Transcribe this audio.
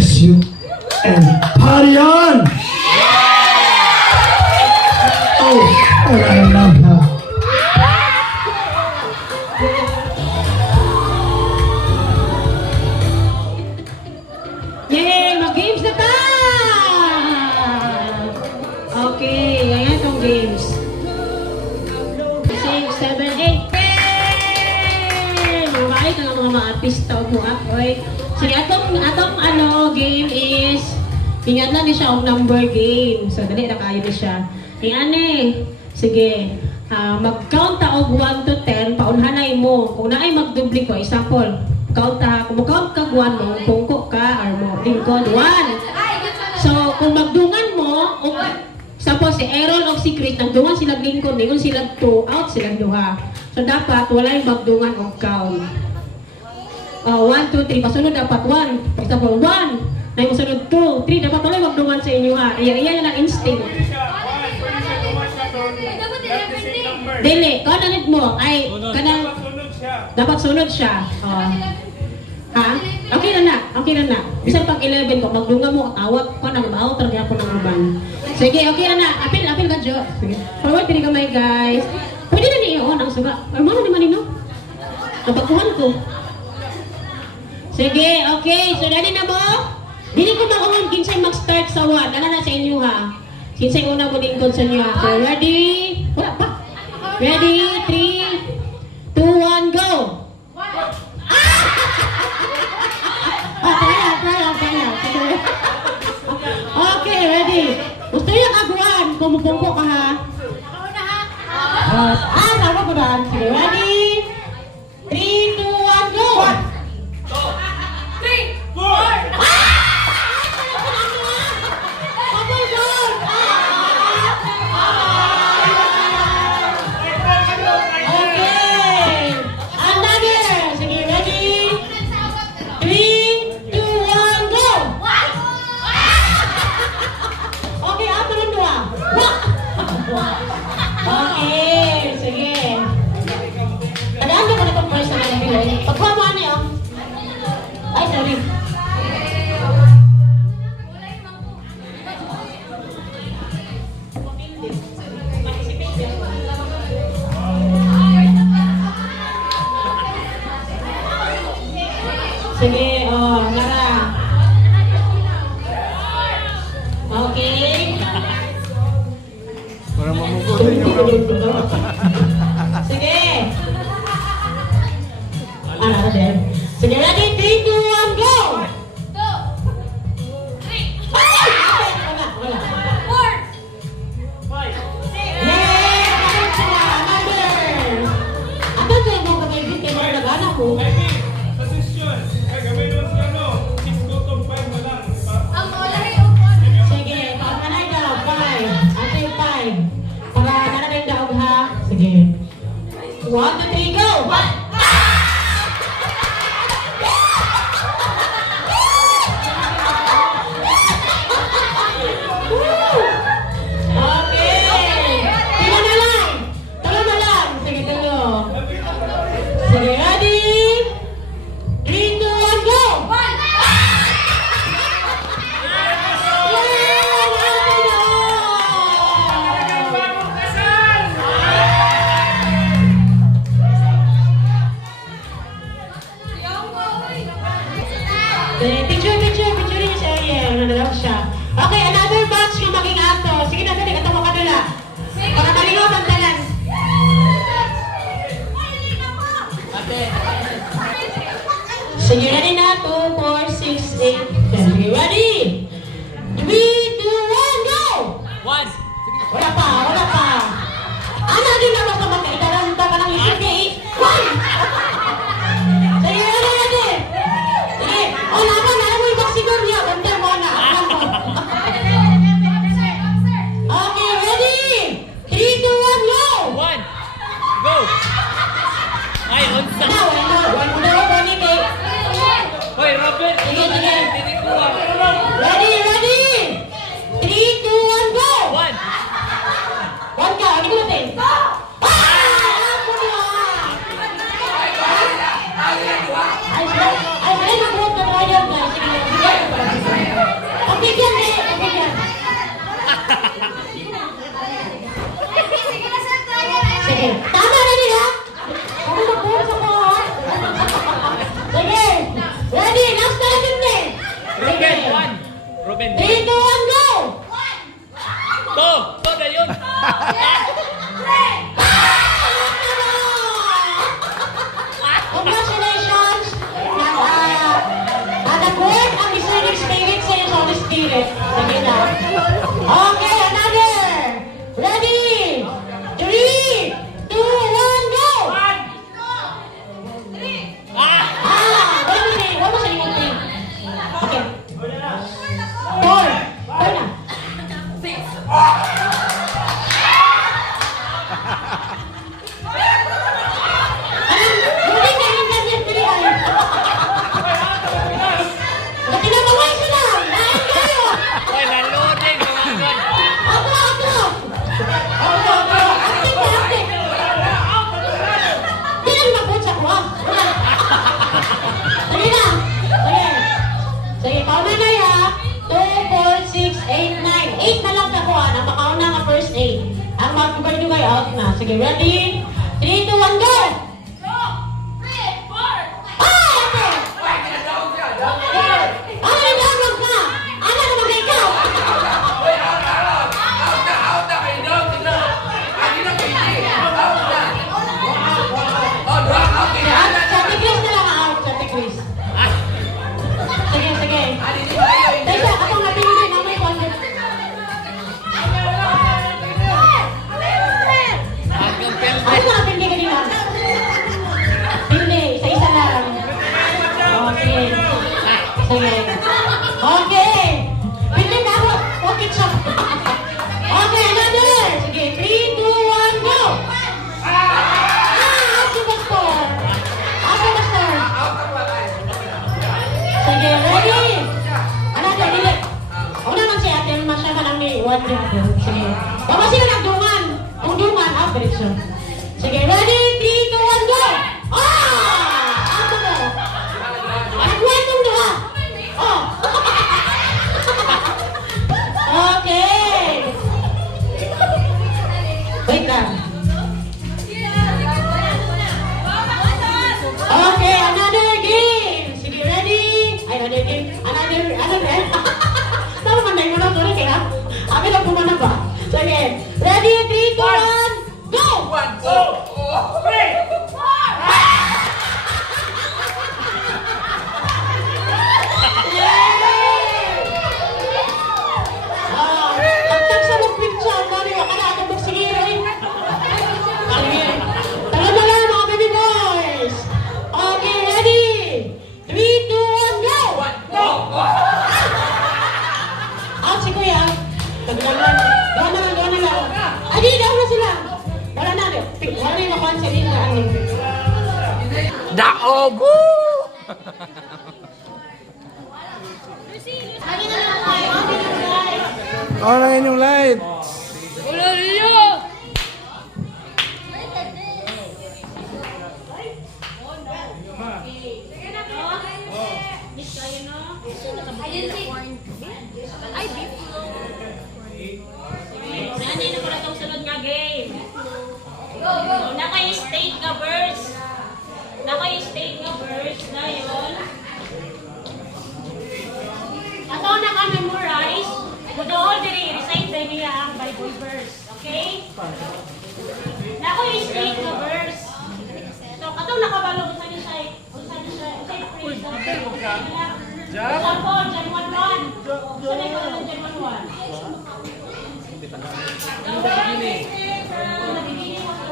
bless you. And party on! Oh, I don't know now. Yay! Mag-games na ta! Okay, ayan itong games. 6, 7, 8, 10! Mabait na mga artista mo ako'y. Sige, atong game is ingat na ni siya ang number game. So, dali na kayo ni siya. Sige. Mag-count ta og 1 to 10, paunhanay mo. Kung naay magdubli ko, example, count ta, kung mag-count ka 1 mo, pungko ka, or mo, lingkod, 1. So, kung magdungan mo, example, si Aaron o si Chris, nagdungan sila lingkod, ningon sila 2, out sila 2. So, dapat, wala yung magdungan o count. 1, 2, 3, pasunod dapat 1. For example, 1, na yung sunod 2, 3, dapat wala yung magdungan sa inyo ha. Iya lang instinct. Dili, kananid mo, ay, kanang, dapat sunod siya. Ha? Okay na. Bisan pag 11 ko, magdungan mo, awat ko, nag-out, talaga ako ng uban. Sige, okay na. Apil ka, Jo. Sige. Forward, pili kamay, guys. Pwede na niyo, ang suga. Or mo na naman ino. Nabakuhan ko. Sige, okay. So, ready na mo? Dili ko makuhan, kinsay mag-start sa 1. Ano na sa inyo, ha? Kinsay una mo lingkod sa inyo, ha? So, ready? Wala pa. Ready? 3, 2, 1, go! Okay, ready? Gusto yung aguan. Pumupungko ka, ha? Tama ko ba? Sige, ready? 3, 2, 1, go! 3, 4! Okay, sige. Tandaan niyo ko na itong first na nabili. Pagkuha niyo. Ay, sorry. Sige, Nara. Okay. Para mamugutin yung Sige. Sige, ready? 3, 2, 1, go! 2, 3, wala. 4, 5, 6, yay! Bakit sila? Another! Ako ito yung mga kaibigan kayo mga nag-anak ko. Sige, pag-anay daw, 5. Ato yung 5. Para nanarin daw ha. Sige. 1, 2, 3, go! 1! Picture niyo si Ariel. Nanalaw siya. Okay, another batch yung maging ato. Sige na, dali. Katawa ka nila. Para maligaw ang talan. Sige, ready na. 2, 4, 6, 8, 10. Sige, ready? 3, 2, 1, go! 1. Wala pa. Ano din na basta magkaitaranta ka ng isip niya 1! Sige, ready? Sige, naman mo yung baksigor niya. Banda mo na. Okay, ready? 3, 2, 1, go! 1. Go! Ay, unsa. Wala mo daw, Bonnie, kay. Hoy, Robert! Sige. Tinikuha. Ready? magsirit. Sige na. Okay, another. Ready? 3, 2, 1, go! Wala mo siya yung thing. Okay. 4. 4 na. Ay, naloading. Lumagan. Sige, pauna na ya. 2, 4, 6, 8, 9. 8 na lang sa kuha na makauna nga first aid. Ang magdugay-dugay out na. Sige, ready? 3, 2, 1, go! Hanggang pelve. Ano na pindi kanina? Pindi, sa isa lang. Okay. Sige. Okay. Pindi na ako. Okay, siya. Okay, another. Sige, 3, 2, 1, go! Ako Pastor. Ako Pastor. Sige, ready? Another, dili. Una man siya, atin masya ka lang ni 1 din. Sige. Baka sila nagdungan. Kung dungan, diretso. Sige, ready? 3, 2, 1, go! Ako mo. Nagwan mong doha. Oh. Okay. Wait lang. Okay, another game. Sige, ready? Ay, another game. Another. Tama man na yung mga tuloy kaya. Abi lang pumana ba? Sige, ready? 3, 2, 1, go! 1, 2, 3. Pagtag sa mag-picture, mali ka na ako magsigiro eh. Sige. Tala na lang mga baby boys. Okay, ready? 3, 2, 1, go! Out si Kuya. Taglagan. Doon na lang. Adi, daw na sila. Wala na. Wala na yung makonsin nila. Daog! Woo! Adi na lang tayo. Adi na lang tayo. On ang inyong light. Ulo niyo! Nanay na pala itong sunod nga game. Naka-state nga verse. Naka-state nga verse na yun. Ato naka-memorize. Kudool diri, recite din niya ang Bible verse. Okay? Naka-state nga verse. So, katong nakabalo kung saan siya, praise the Lord. Example, John 1:1. Saan ay ko ng John 1:1?